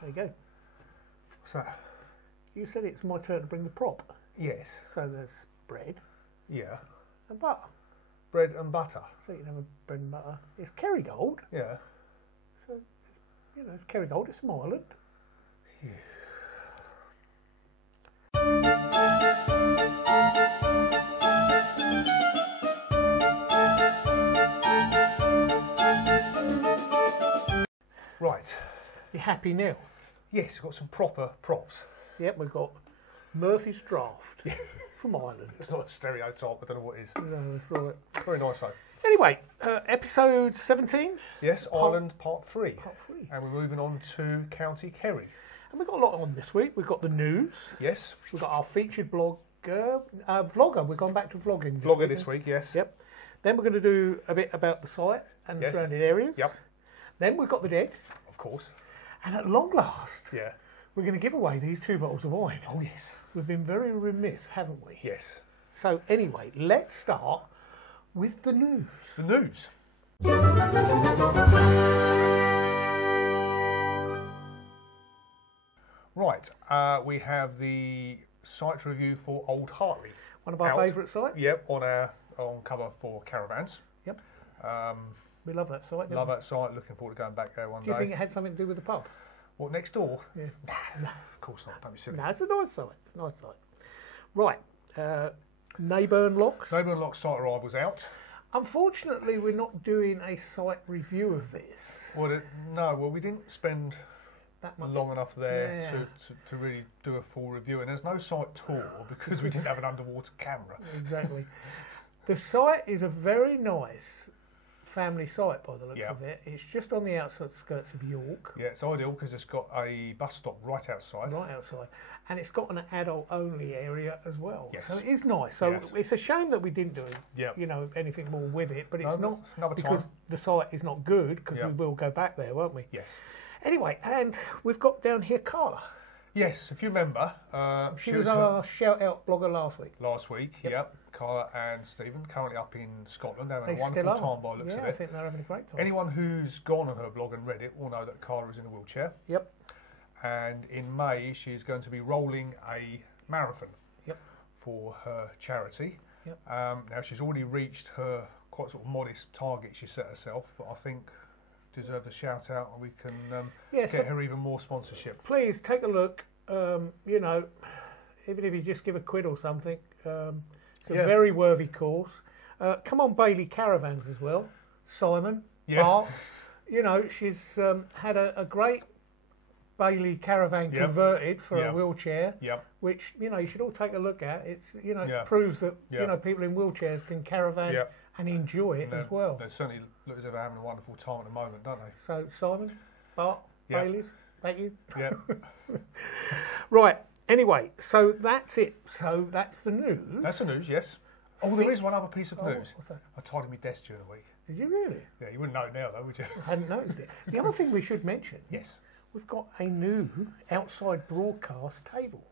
There you go. What's that? You said it's my turn to bring the prop. Yes. So there's bread Yeah. and butter. Bread and butter. So you can have a bread and butter. It's Kerrygold. Yeah. So, you know, it's Kerrygold. It's from Ireland. Yeah. Right. You happy now? Yes, we've got some proper props. Yep, we've got Murphy's Draft from Ireland. It's not a stereotype, I don't know what it is. No, that's right. Very nice though. Anyway, episode 17. Yes, Ireland Part 3. Part 3. And we're moving on to County Kerry. And we've got a lot on this week. We've got the news. Yes. We've got our featured vlogger. We've gone back to vlogging. Vlogger this week, yes. Yep. Then we're going to do a bit about the site and the surrounding areas. Yep. Then we've got the dead. Of course. And at long last, Yeah. we're going to give away these 2 bottles of wine. Oh, yes. We've been very remiss, haven't we? Yes. So anyway, let's start with the news. The news. Right, we have the site review for Old Hartley. One of our favourite sites. Yep, on cover for Caravans. Yep. We love that site. Love that site. Looking forward to going back there one day. Do you think it had something to do with the pub? What, next door? Yeah. Nah, of course not. Don't be silly. No, it's a nice site. It's a nice site. Right. Neyburn Locks. Neyburn Lock site arrival's out. Unfortunately, we're not doing a site review of this. Well, we didn't spend That much. long enough there to really do a full review, and there's no site tour because we didn't have an underwater camera. Exactly. The site is a very nice family site by the looks of it. It's just on the outskirts of York. Yeah, it's ideal because it's got a bus stop right outside. Right outside. And it's got an adult-only area as well. Yes. So it is nice. So it's a shame that we didn't do anything more with it, but it's not because the site is not good, because we will go back there, won't we? Yes. Anyway, and we've got down here Carla. Yes, if you remember, she was our shout-out blogger last week. Last week, yep. Carla and Stephen, currently up in Scotland, having a They wonderful still are. time by the looks of Yeah, it. I think they're having a great time. Anyone who's gone on her blog and read it will know that Carla is in a wheelchair. Yep. And in May, she's going to be rolling a marathon for her charity. Yep. Now, she's already reached her quite sort of modest target she set herself, but I think deserves a shout out, and we can get her even more sponsorship. Please take a look. You know, even if you just give a quid or something, it's a very worthy cause. Come on, Bailey Caravans as well. Simon, Bart. You know, she's had a great Bailey Caravan converted for a wheelchair, which, you know, you should all take a look at. It's, you know, it proves that, you know, people in wheelchairs can caravan and enjoy it as well. They certainly look as if they're having a wonderful time at the moment, don't they? So, Simon, Bart, Bailey's, thank you. Yeah. Right, anyway, so that's it. So that's the news. That's the news, yes. Oh, there is one other piece of news. What's that? I tidied my desk during the week. Did you really? Yeah, you wouldn't know now though, would you? I hadn't noticed it. The other thing we should mention, Yes. we've got a new outside broadcast table.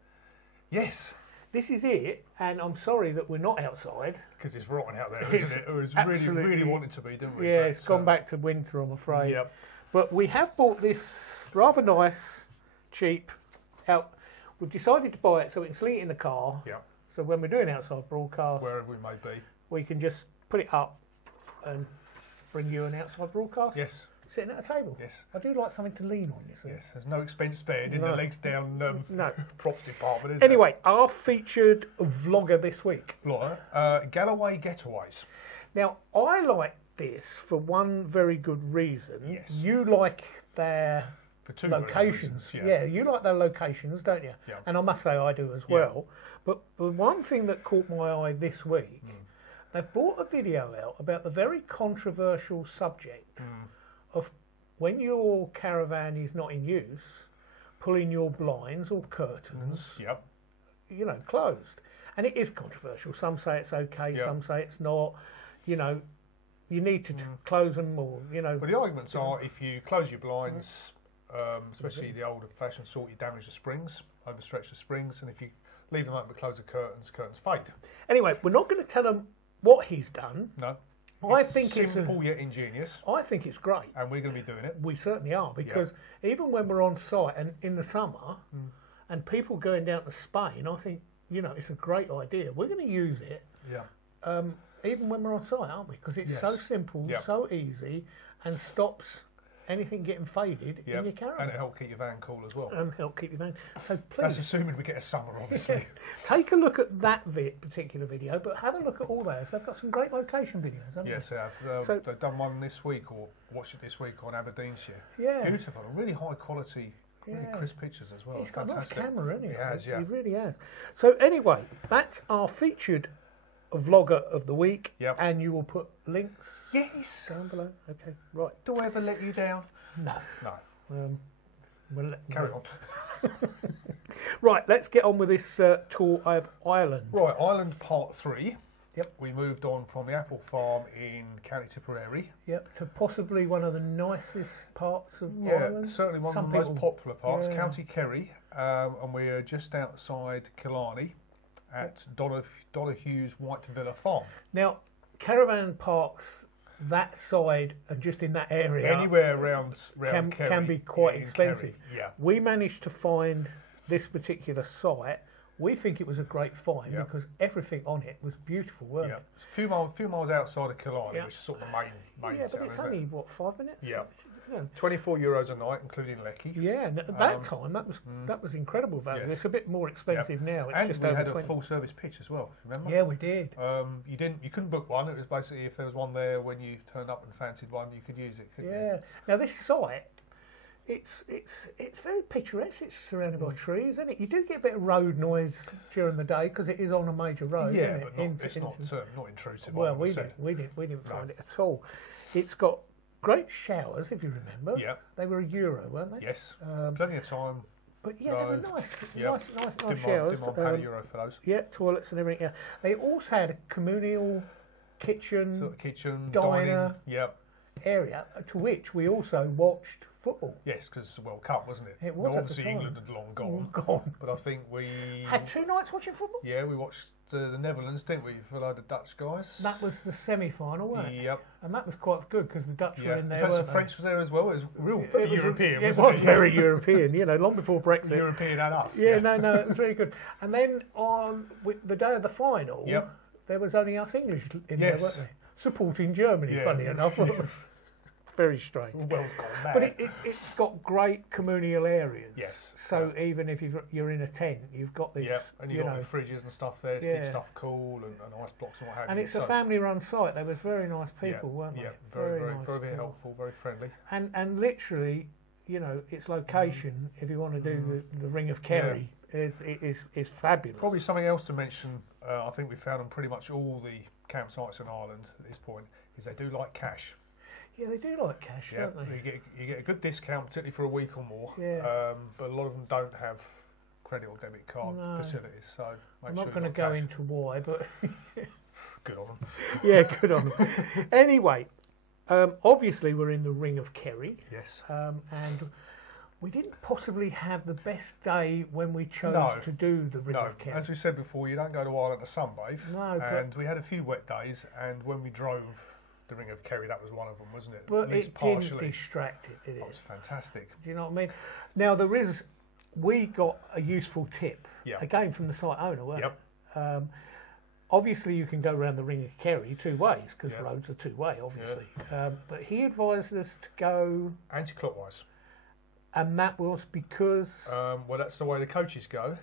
Yes. This is it, and I'm sorry that we're not outside. Because it's rotten out there, isn't it? It was really wanted to be, didn't we? Yeah, But, it's gone back to winter, I'm afraid. Yep. But we have bought this rather nice, cheap out. We've decided to buy it so we can sling it in the car. Yeah. So when we're doing outside broadcast, Wherever we may be. we can just put it up and bring you an outside broadcast. Yes. Sitting at a table. Yes. I do like something to lean on, you see. Yes. There's no expense spared in No. the legs down No. props department, is Anyway, our featured vlogger this week. there? Galloway Getaways. Now, I like this for one very good reason. Yes. You like their For two very good locations. reasons, Yeah, you like their locations, don't you? Yeah. And I must say I do as well. But the one thing that caught my eye this week, they've brought a video out about the very controversial subject of when your caravan is not in use, pulling your blinds or curtains, Yep. you know, closed. And it is controversial. Some say it's okay, some say it's not. You know, you need to close them, or, you know. But the arguments are, if you close your blinds, especially the old-fashioned sort, you damage the springs, overstretch the springs, and if you leave them open but close the curtains, curtains fade. Anyway, we're not going to tell them what he's done. No. I think simple yet ingenious. I think it's great. And we're going to be doing it. We certainly are, because even when we're on site and in the summer, and people going down to Spain, I think, you know, it's a great idea. We're going to use it. Yeah. Even when we're on site, aren't we? Because it's so simple, so easy, and stops anything getting faded in your caravan. And it helps keep your van cool as well. And help keep your van. So please, that's assuming we get a summer, obviously. Take a look at that particular video, but have a look at all those. They've got some great location videos, haven't they? Yes, they have. They've done one this week, or watched it this week on Aberdeenshire. Yeah. Beautiful, really high quality, really crisp pictures as well. He's got a nice camera, hasn't he? He has, yeah. He really has. So anyway, that's our featured vlogger of the week. Yep. And you will put links down below. Okay, right. Do I ever let you down? No. No. Carry on. Right, let's get on with this tour of Ireland. Right, Ireland Part 3. Yep. We moved on from the apple farm in County Tipperary. Yep, to possibly one of the nicest parts of Ireland. Yeah, certainly one of the most popular parts, County Kerry, and we're just outside Killarney at Donahue's White Villa Farm. Now, caravan parks that side and just in that area, anywhere around can Kerry, be quite expensive. Yeah. We managed to find this particular site. We think it was a great find because everything on it was beautiful, wasn't it? It's a few miles outside of Killarney, which is sort of the main yeah, town, but it's only, what, 5 minutes? Yeah. €24 a night, including lecky. Yeah, at that time, that was incredible value. Yes. It's a bit more expensive now. It's and just we over had 20. a full service pitch as well, remember? Yeah, we did. You couldn't book one. It was basically if there was one there when you turned up and fancied one, you could use it, couldn't you? Now this site, it's very picturesque. It's surrounded by trees, isn't it? You do get a bit of road noise during the day because it is on a major road. Yeah, but it's not intrusive. Well, we didn't find it at all. It's got great showers, if you remember. Yeah. They were €1, weren't they? Yes. Plenty of time. But yeah, they were nice. Nice Didn't showers. mind paying €1 for those. Yeah, toilets and everything. Yeah. They also had a communal kitchen, sort of kitchen, diner, dining, area to which we also watched football. Yes, because it's the World Cup, wasn't it? It was. Now, obviously, England had long gone. But I think we had 2 nights watching football. Yeah, we watched the Netherlands, didn't we, for the Dutch guys? That was the semi-final, wasn't it? Yep. And that was quite good because the Dutch were in there. In fact, some French was there as well. It was very European. It was very European. You know, long before Brexit. European and us. Yeah, no, it was very good. And then on the day of the final, there was only us English in there, weren't there? Supporting Germany, funny enough. Very strange. Well, but it's got great communal areas. Yes. So even if you're in a tent, you've got this. Yeah, and you've got the fridges and stuff there to keep stuff cool and ice blocks and what have you. And it's a family-run site. They were very nice people, weren't they? Yeah, very helpful, very friendly. And literally, you know, its location, if you want to do the Ring of Kerry, is fabulous. Probably something else to mention. I think we found on pretty much all the campsites in Ireland at this point is they do like cash. Yeah, they do like cash, don't they? You get a good discount, particularly for a week or more. Yeah. But a lot of them don't have credit or debit card facilities. So I'm not going to go into why, but good on them. Yeah, good on them. Anyway, obviously we're in the Ring of Kerry. Yes. And we didn't possibly have the best day when we chose to do the Ring of Kerry. As we said before, you don't go to Ireland to sunbathe. No, and we had a few wet days, and when we drove the Ring of Kerry, that was one of them, wasn't it? But it didn't distract it, did it? That was fantastic. Do you know what I mean? Now, we got a useful tip, again from the site owner, weren't it? Obviously, you can go around the Ring of Kerry 2 ways, because roads are 2-way, obviously. But he advised us to go anti-clockwise. And that was because... well, that's the way the coaches go.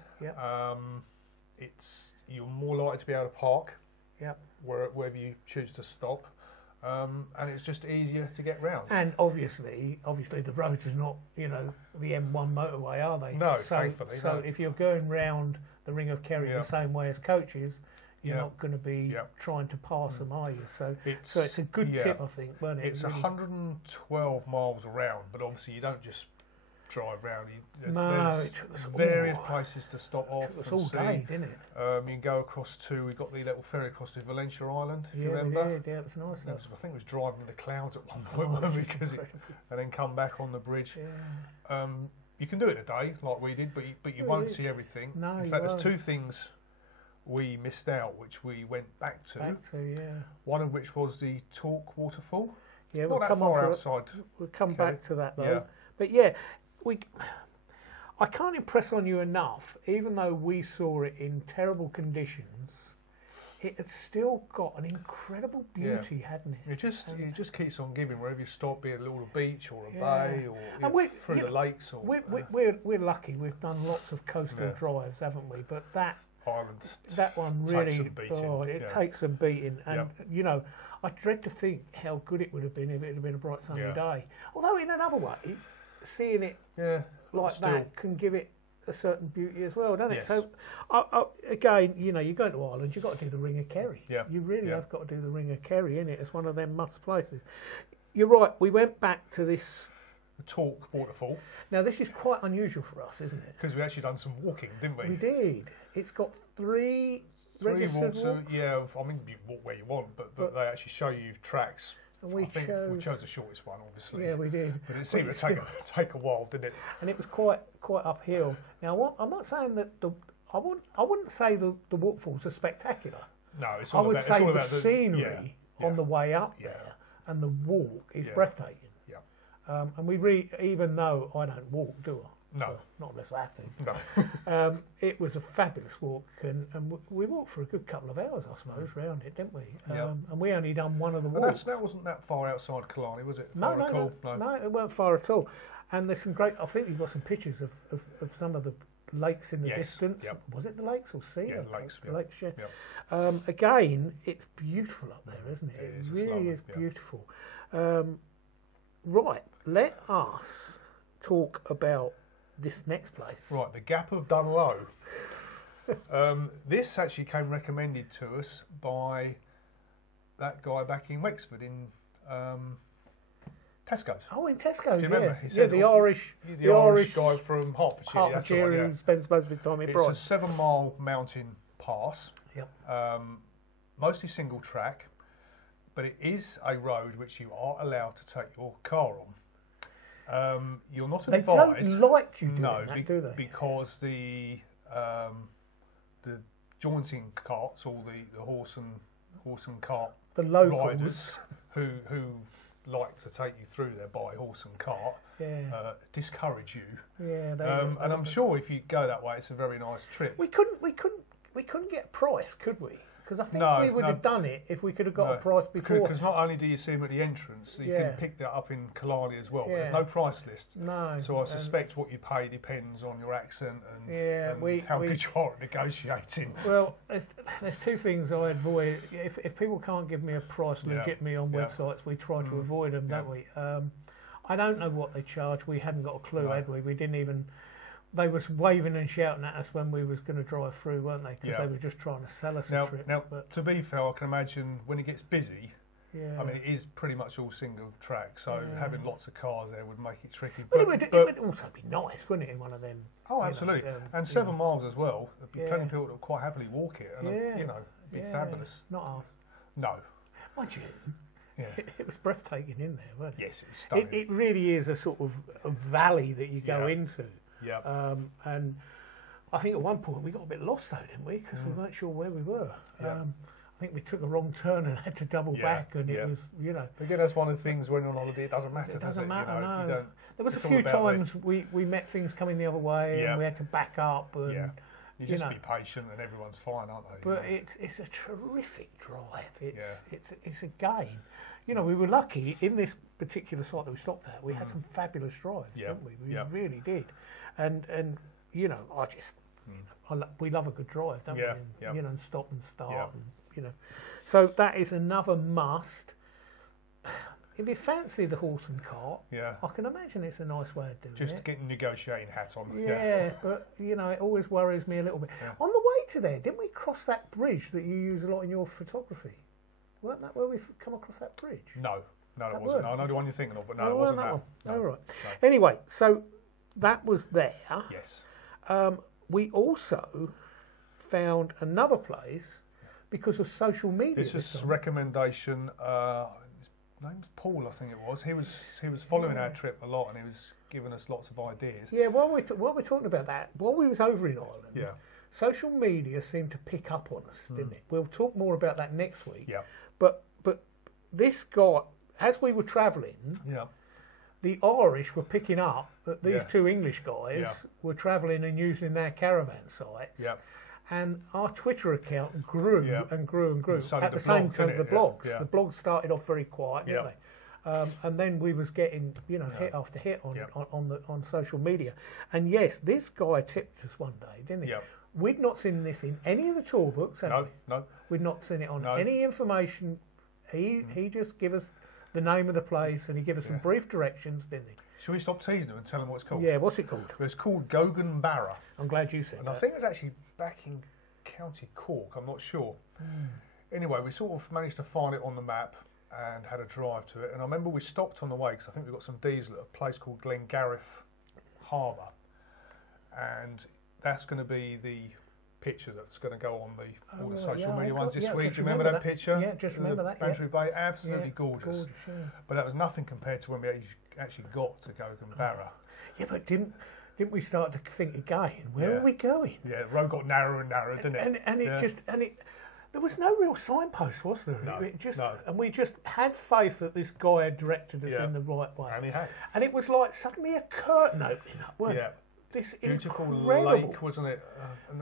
You're more likely to be able to park wherever you choose to stop. And it's just easier to get round. And obviously the roads are not, you know, the M1 motorway, are they? No, thankfully. So if you're going round the Ring of Kerry the same way as coaches, you're not going to be trying to pass them, are you? So it's a good tip, I think, wasn't it? It's 112 miles around, but obviously you don't just drive round. There's various places to stop off. It was all day, didn't it? You can go across to, we got the little ferry across to Valencia Island, if you remember? We did, it was nice. I think it was driving in the clouds at one point, weren't we? And then come back on the bridge. You can do it a day, like we did, but you won't see everything. No, in fact, there's 2 things we missed out, which we went back to. Yeah. One of which was the Torc Waterfall. Yeah, not that far outside. We'll come back to that though. Yeah. But yeah, I can't impress on you enough, even though we saw it in terrible conditions, it had still got an incredible beauty, hadn't it? It just keeps on giving wherever you stop, be it a little beach or a bay or through the lakes. Or we're lucky. We've done lots of coastal drives, haven't we? But that one really takes a beating. And you know, I dread to think how good it would have been if it had been a bright sunny day. Although in another way, seeing it like that can give it a certain beauty as well, doesn't it? So, again, you know, you go to Ireland, you've got to do the Ring of Kerry. Yeah. You really have got to do the Ring of Kerry, innit? It's one of them must places. You're right, we went back to this... The Torc Waterfall. Now, this is quite unusual for us, isn't it? Because we actually done some walking, didn't we? We did. It's got three walks. Yeah, I mean, you walk where you want, but they actually show you tracks. And we chose the shortest one, obviously. Yeah, we did. But it seemed to take a while, didn't it? And it was quite uphill. Now, I'm not saying that I wouldn't say the waterfalls are spectacular. No, it's all about the scenery on the way up there, and the walk is breathtaking. Yeah. And even though I don't walk, do I? No, not unless I have to. No. It was a fabulous walk, and we walked for a good couple of hours, I suppose, round it, didn't we? And we only done one of the walks. That wasn't that far outside Killarney, was it? No, it weren't far at all. And there's some great. I think you've got some pictures of some of the lakes in the distance. Yep. Was it the lakes or sea? Yeah, the lakes. The lakes. Yeah. Yep. Again, it's beautiful up there, isn't it? It really is beautiful. Right, let us talk about this next place. Right, the Gap of Dunloe. This actually came recommended to us by that guy back in Wexford in Tesco's. Oh, in Tesco's, do you remember? He said, the Irish guy from Hertfordshire. Who spends most of his time in Brighton. It's a 7-mile mountain pass. Yep. Mostly single track, but it is a road which you are allowed to take your car on. You're not advised. They don't like you doing that, do they? Because the jointing carts, or the horse and cart riders who like to take you through there by horse and cart discourage you. Yeah. And I'm sure if you go that way, it's a very nice trip. We couldn't get a price, could we? Because I think we would have done it if we could have got a price before. Because not only do you see them at the entrance, you can pick that up in Killarney as well. There's no price list. No. So I suspect what you pay depends on your accent and how good you are at negotiating. Well, there's two things I avoid. If people can't give me a price legitimately on websites, we try to avoid them, don't we? I don't know what they charge. We hadn't got a clue, had we? We didn't even... They was waving and shouting at us when we was going to drive through, weren't they? Because they were just trying to sell us a trip. Now, to be fair, I can imagine when it gets busy, I mean, it is pretty much all single track, so having lots of cars there would make it tricky. But it would also be nice, wouldn't it, in one of them? Oh, absolutely. And 7 miles as well. There'd be plenty of people that would quite happily walk it, and it'd be fabulous. Not us. No. Mind you, it was breathtaking in there, wasn't it? Yes, it was stunning. It really is a sort of a valley that you go into. Yeah. And I think at one point we got a bit lost though, didn't we? Because we weren't sure where we were. I think we took a wrong turn and had to double back, and it was, Again, that's one of the things when you're on holiday, it doesn't matter. It doesn't matter, no. There was a few times we met things coming the other way, and we had to back up. And, you just be patient, and everyone's fine, aren't they? But it's a terrific drive. It's a gain. We were lucky in this particular site that we stopped at. We had some fabulous drives, didn't we? We really did. And I just, we love a good drive, don't we? And stop and start, and So that is another must. If you fancy the horse and cart, I can imagine it's a nice way of doing it. Just to get a negotiating hat on. But it always worries me a little bit. On the way to there, didn't we cross that bridge that you use a lot in your photography? Weren't that where we've come across that bridge? No, it wasn't. No, I know the one you're thinking of, but no, it wasn't that one. No. Oh, right. No. Anyway, so that was there. Yes. We also found another place because of social media. This was a recommendation. His name's Paul, I think it was. He was following our trip a lot, and he was giving us lots of ideas. Yeah. While we're talking about that, while we was over in Ireland, social media seemed to pick up on us, didn't it? We'll talk more about that next week. Yeah. But this guy, as we were travelling, the Irish were picking up that these two English guys were travelling and using their caravan sites. Yeah. And our Twitter account grew and grew and grew. So at the same time, the blogs. The blogs started off very quiet, didn't they? And then we was getting, hit after hit on social media. And yes, this guy tipped us one day, didn't he? Yeah. We'd not seen this in any of the tour books, had we? No. We'd not seen it on any information. He just gave us the name of the place and he gave us some brief directions, didn't he? Shall we stop teasing him and tell him what it's called? Yeah, what's it called? It's called Gouganne Barra. I'm glad you said that. And I think it's actually back in County Cork, I'm not sure. Anyway, we sort of managed to find it on the map and had a drive to it. And I remember we stopped on the way because I think we got some diesel at a place called Glengarriff Harbour. And that's going to be the picture that's going to go on all the social media ones this week. Do you remember that picture? Yeah, just remember that. Bantry Bay, absolutely gorgeous. But that was nothing compared to when we actually got to Gouganne Barra. Yeah, but didn't we start to think again? Where are we going? Yeah, the road got narrower and narrower, didn't it? And there was no real signpost, was there? No. And we just had faith that this guy had directed us in the right way. And he had. And it was like suddenly a curtain opening up, wasn't it? This beautiful incredible lake, wasn't it?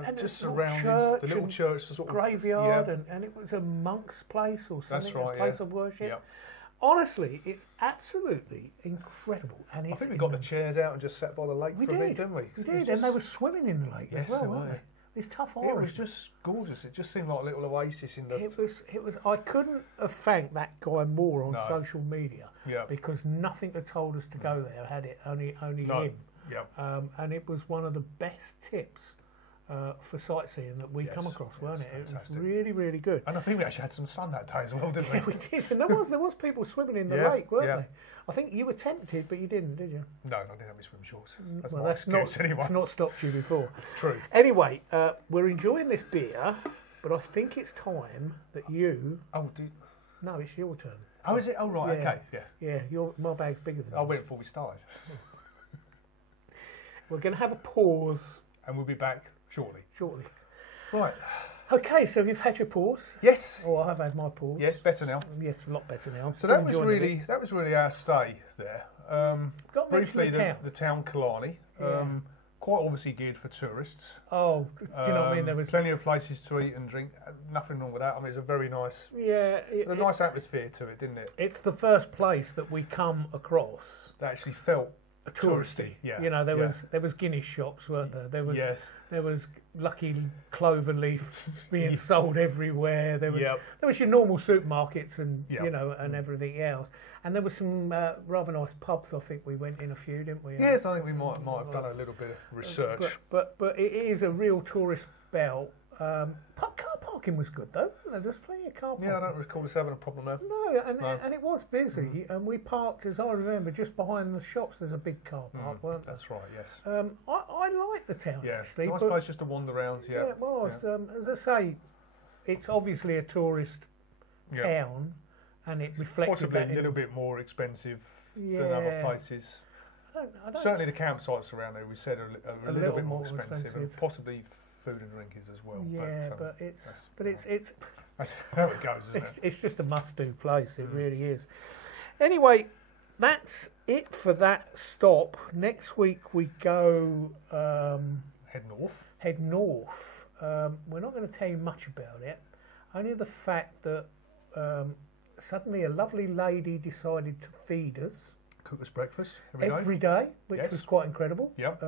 And just surrounded the little church, the sort of graveyard, and it was a monk's place or something, that's right, a place of worship. Honestly, it's absolutely incredible. And I think we got the chairs out and just sat by the lake for a bit, didn't we? We did, and they were swimming in the lake as well, weren't they? These tough Irish. It was just gorgeous. It just seemed like a little oasis in the... It was. I couldn't have thanked that guy more on social media because nothing had told us to go there, had it? Only him. Yeah. And it was one of the best tips for sightseeing that we come across, weren't it? Fantastic. It was really, really good. And I think we actually had some sun that day as well, didn't we? Yeah, we did. And there was people swimming in the lake, weren't they? I think you were tempted, but you didn't, did you? No, I didn't have my swim shorts. That's not stopped you before. It's true. Anyway, we're enjoying this beer, but I think it's time that you... No, it's your turn. Oh, is it? Oh, right, okay. Yeah, my bag's bigger than I went before we started. We're going to have a pause. And we'll be back shortly. Right. Okay, so you've had your pause. Yes. Oh, I have had my pause. Yes, better now. Yes, a lot better now. So that was really our stay there. Briefly, the town Killarney. Quite obviously geared for tourists. Oh, do you know what I mean? There was plenty of places to eat and drink. Nothing wrong with that. I mean, it's a very nice, a nice atmosphere to it, didn't it? It's the first place that we come across that actually felt touristy. Yeah. You know, there was Guinness shops, weren't there? There was lucky clover leaf being sold everywhere. There was your normal supermarkets and and everything else. And there were some rather nice pubs. I think we went in a few, didn't we? Yes, I think we might have done a little bit of research. But it is a real tourist belt. Car parking was good though. There was plenty of car parking. Yeah, I don't recall us having a problem there. No, and it was busy, and we parked, as I remember, just behind the shops. There's a big car park, weren't there? That's right. Yes. I like the town actually. Nice place just to wander around. Yeah, it was. As I say, it's obviously a tourist town, and it reflected possibly a little bit more expensive than other places. Certainly, the campsites around there we said are a little bit more expensive, and possibly food and drink is as well. Yeah, but it's that's how it goes, isn't it? It's just a must-do place. It really is. Anyway, that's it for that stop. Next week we go head north. We're not going to tell you much about it. Only the fact that suddenly a lovely lady decided to feed us. Cook us breakfast every day, which was quite incredible. Yep.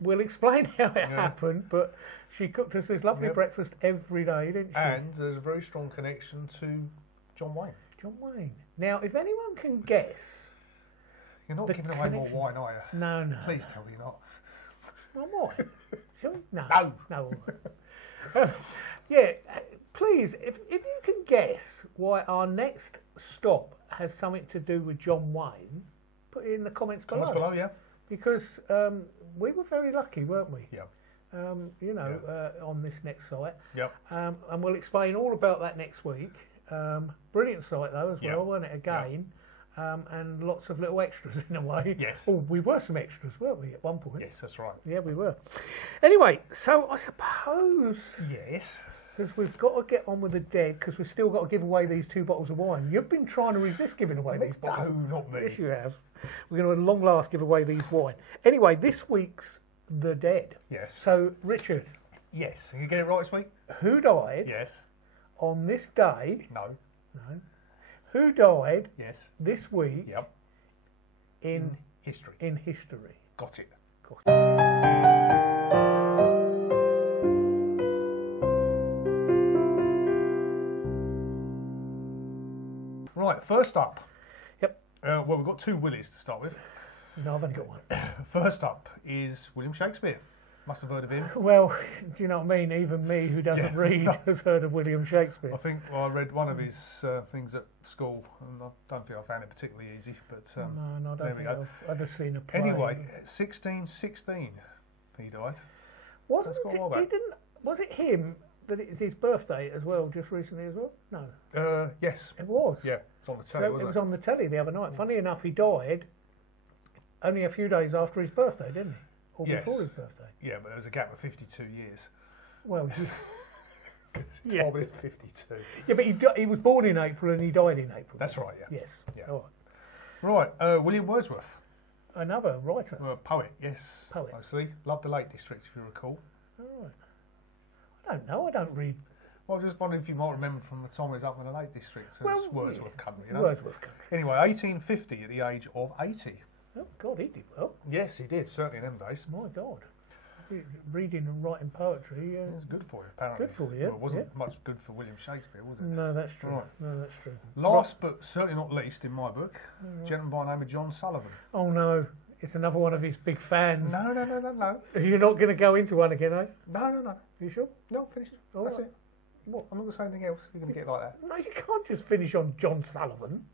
We'll explain how it happened, but she cooked us this lovely breakfast every day, didn't she? And there's a very strong connection to John Wayne. John Wayne. Now, if anyone can guess... You're not giving away more wine, are you? No. Please tell me not. Well, wine? Shall we? No. Please, if you can guess why our next stop has something to do with John Wayne, put it in the comments below. Comments below, yeah. Because we were very lucky, weren't we? Yeah. On this next site. Yep. And we'll explain all about that next week. Brilliant site though as well, wasn't it? Again, and lots of little extras in a way. Yes. Oh, we were some extras, weren't we, at one point? Yes, that's right. Yeah, we were. Anyway, so I suppose... Yes. Because we've got to get on with the dead, because we've still got to give away these 2 bottles of wine. You've been trying to resist giving away these bottles. No, not me. Yes, you have. We're going to, at long last, give away these wine. Anyway, this week's The Dead. Yes. So, Richard. Yes. Can you get it right this week? Who died? Yes. On this day? No. No. Who died? Yes. This week? Yep. In history. In history. Got it. Right, first up. Yep. Well, we've got 2 Willies to start with. No, I've only got one. First up is William Shakespeare. Must have heard of him. Well, do you know what I mean? Even me, who doesn't read, has heard of William Shakespeare. I think I read one of his things at school, and I don't think I found it particularly easy. But no, I don't think I've ever seen a play. Anyway, 1616, he died. Was it him that it's his birthday as well, just recently as well? No. Yes. It was. Yeah, it's on the telly. So it was on the telly the other night. Funny enough, he died only a few days after his birthday, didn't he? Or before his birthday. Yeah, but there was a gap of 52 years. Well, yeah. Tom is 52. Yeah, but he was born in April and he died in April. That's right, yeah. Yes. Yeah. All right. Right, William Wordsworth. Another writer. Poet, yes. Poet. Mostly. Loved the Lake District, if you recall. All right. I don't know, I don't read. Well, I was just wondering if you might remember from the time he was up in the Lake District as Wordsworth country, you know? Wordsworth country. Anyway, 1850 at the age of 80. Oh, God, he did well. Yes, he did, certainly in them days. My God. Reading and writing poetry. It was good for you, apparently. Good for you, well, it wasn't much good for William Shakespeare, was it? No, that's true. Right. No, that's true. Last but certainly not least in my book, a gentleman by the name of John Sullivan. Oh, no. It's another one of his big fans. No. You're not going to go into one again, eh? No. You sure? No, finish it. That's it. What? I'm not going to say anything else. You're going to get like that. No, you can't just finish on John Sullivan.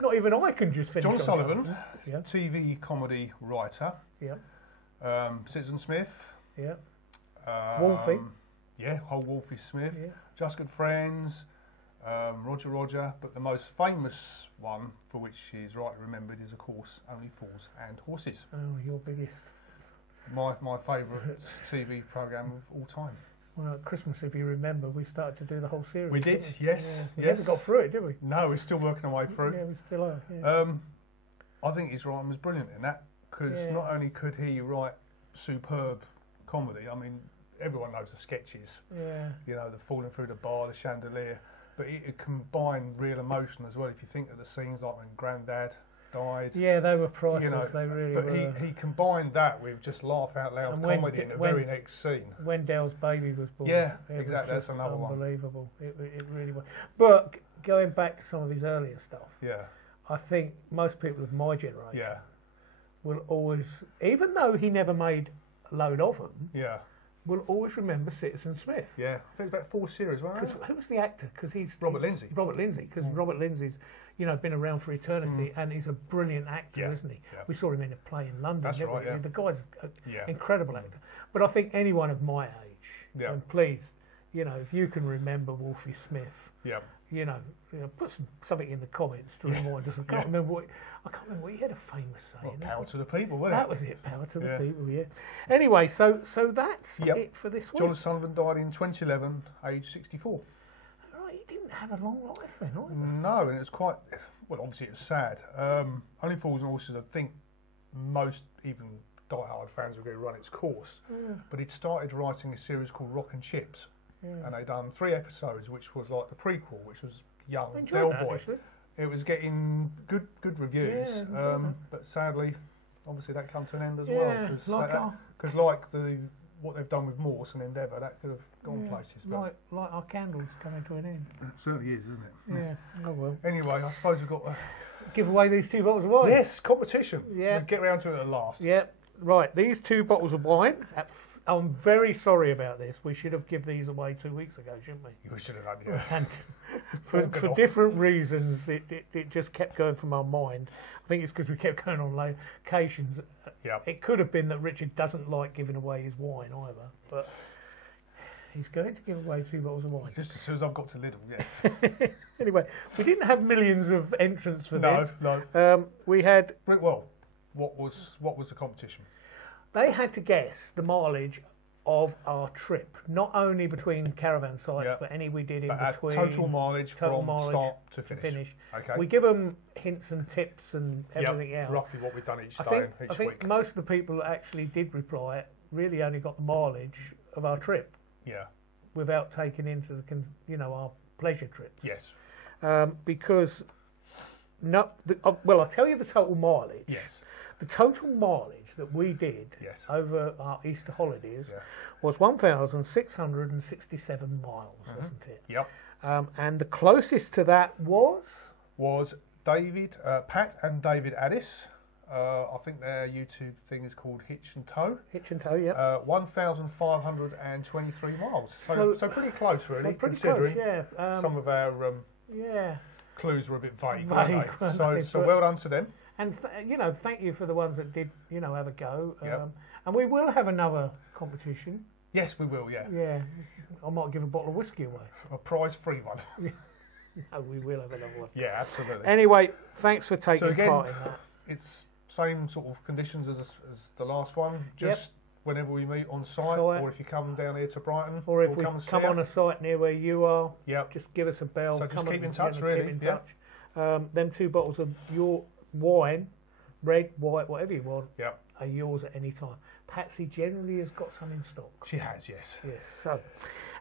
Not even I can just finish John on Sullivan, yeah. TV comedy writer. Yeah. Citizen Smith. Yeah. Wolfie. Yeah, whole Wolfie Smith. Yeah. Just Good Friends. Roger, but the most famous one for which he's rightly remembered is, of course, Only Fools and Horses. Oh, your biggest. My favourite TV programme of all time. Well, at Christmas, if you remember, we started to do the whole series. We did, yes. Yeah. We yes. never got through it, did we? No, we're still working our way through. Yeah, we still are. Yeah. I think his writing was brilliant in that, because not only could he write superb comedy, I mean, everyone knows the sketches. Yeah. You know, the falling through the bar, the chandelier, but it combined real emotion as well. If you think of the scenes like when Grandad died. Yeah, they were priceless. You know, they really were. But he combined that with just laugh out loud comedy in the very next scene. When Dale's baby was born. Yeah, exactly. That's another one. Unbelievable. It really was. But going back to some of his earlier stuff. Yeah. I think most people of my generation will always, even though he never made a load of them, will always remember Citizen Smith. Yeah. I think it's about 4 series, wasn't it? Who was the actor? Because he's Robert Lindsay. Robert Lindsay, because Robert Lindsay's, been around for eternity, and he's a brilliant actor, isn't he? Yeah. We saw him in a play in London. That's right. Yeah. The guy's an incredible actor. But I think anyone of my age, and please, if you can remember Wolfie Smith, put something in the comments to remind us. I can't remember what he had a famous saying. Power to the people, wasn't it? That was it. Power to the people. Yeah. Anyway, so that's it for this week. John Sullivan died in 2011, age 64. Right, he didn't have a long life then, either. No, and it's quite. Well, obviously it was sad. Only Fools and Horses, I think most even die-hard fans are going to run its course. Yeah. But he'd started writing a series called Rock and Chips. Yeah. And they'd done 3 episodes, which was like the prequel, which was young Del Boy. It was getting good reviews, but sadly, obviously that come to an end as well. Because what they've done with Morse and Endeavour, that could have gone places. But like our candles coming to an end. It certainly is, isn't it? Yeah. Oh well. Anyway, I suppose we've got to give away these 2 bottles of wine. Yes, competition. Yeah. We'll get round to it at last. Yeah. Right. These 2 bottles of wine. I'm very sorry about this. We should have given these away 2 weeks ago, shouldn't we? We should have done, yeah. And for different reasons, it just kept going from our mind. I think it's because we kept going on locations. Yeah. It could have been that Richard doesn't like giving away his wine either. But He's going to give away 2 bottles of wine. Just as soon as I've got to Lidl, yeah. Anyway, we didn't have millions of entrants for this. No. We had... Well, what was the competition? They had to guess the mileage of our trip, not only between caravan sites, but any we did in between. Total mileage from start to finish. Okay. We give them hints and tips and everything else. Roughly what we've done each day, each week. I think most of the people that actually did reply really only got the mileage of our trip. Yeah. Without taking into our pleasure trips. Yes. Because I'll tell you the total mileage. Yes. The total mileage that we did over our Easter holidays was 1,667 miles, wasn't it? Yep. And the closest to that was David, Pat and David Addis. I think their YouTube thing is called Hitch and Tow. Hitch and Tow, yeah. 1,523 miles. So pretty close, really. Pretty considering close, yeah. Some of our clues were a bit vague, weren't they? So well done to them. And thank you for the ones that did have a go. And we will have another competition. Yes, we will. Yeah. Yeah. I might give a bottle of whiskey away. A prize-free one. No, we will have another one. Yeah, absolutely. Anyway, thanks for taking part in that. It's same sort of conditions as the last one. Just whenever we meet on site, or if you come down here to Brighton, or if we come on a site near where you are, just give us a bell. So just keep in touch, really. Keep in touch. Them 2 bottles of your wine, red, white, whatever you want, are yours at any time. Patsy generally has got some in stock. She has, yes. Yes. So,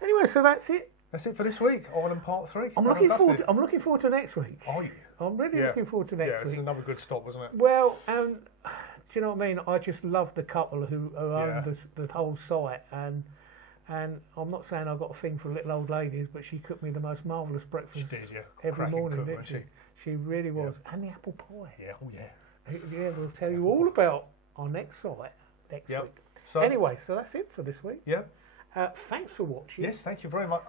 anyway, so that's it. That's it for this week. Ireland Part 3. I'm looking forward to next week. Are you? I'm really looking forward to next week. Yeah, it's another good stop, wasn't it? Well, do you know what I mean? I just love the couple who own the whole site, and I'm not saying I've got a thing for little old ladies, but she cooked me the most marvellous breakfast. She did, yeah. Every morning, cook, didn't she? She really was. Yeah. And the apple pie. Yeah, oh yeah. Yeah, we'll tell you all about our next site next week. So, anyway, so that's it for this week. Yeah. Thanks for watching. Yes, thank you very much,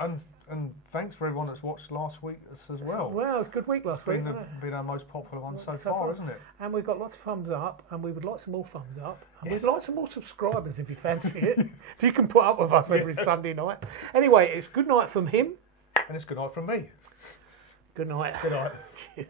and thanks for everyone that's watched last week as well. Well, it's a good week last week. It's been our most popular one so far, isn't it? And we've got lots of thumbs up, and we would like some more thumbs up, and we'd like some more subscribers if you fancy it. If you can put up with us every Sunday night. Anyway, it's good night from him, and it's good night from me. Good night. Good night. Cheers.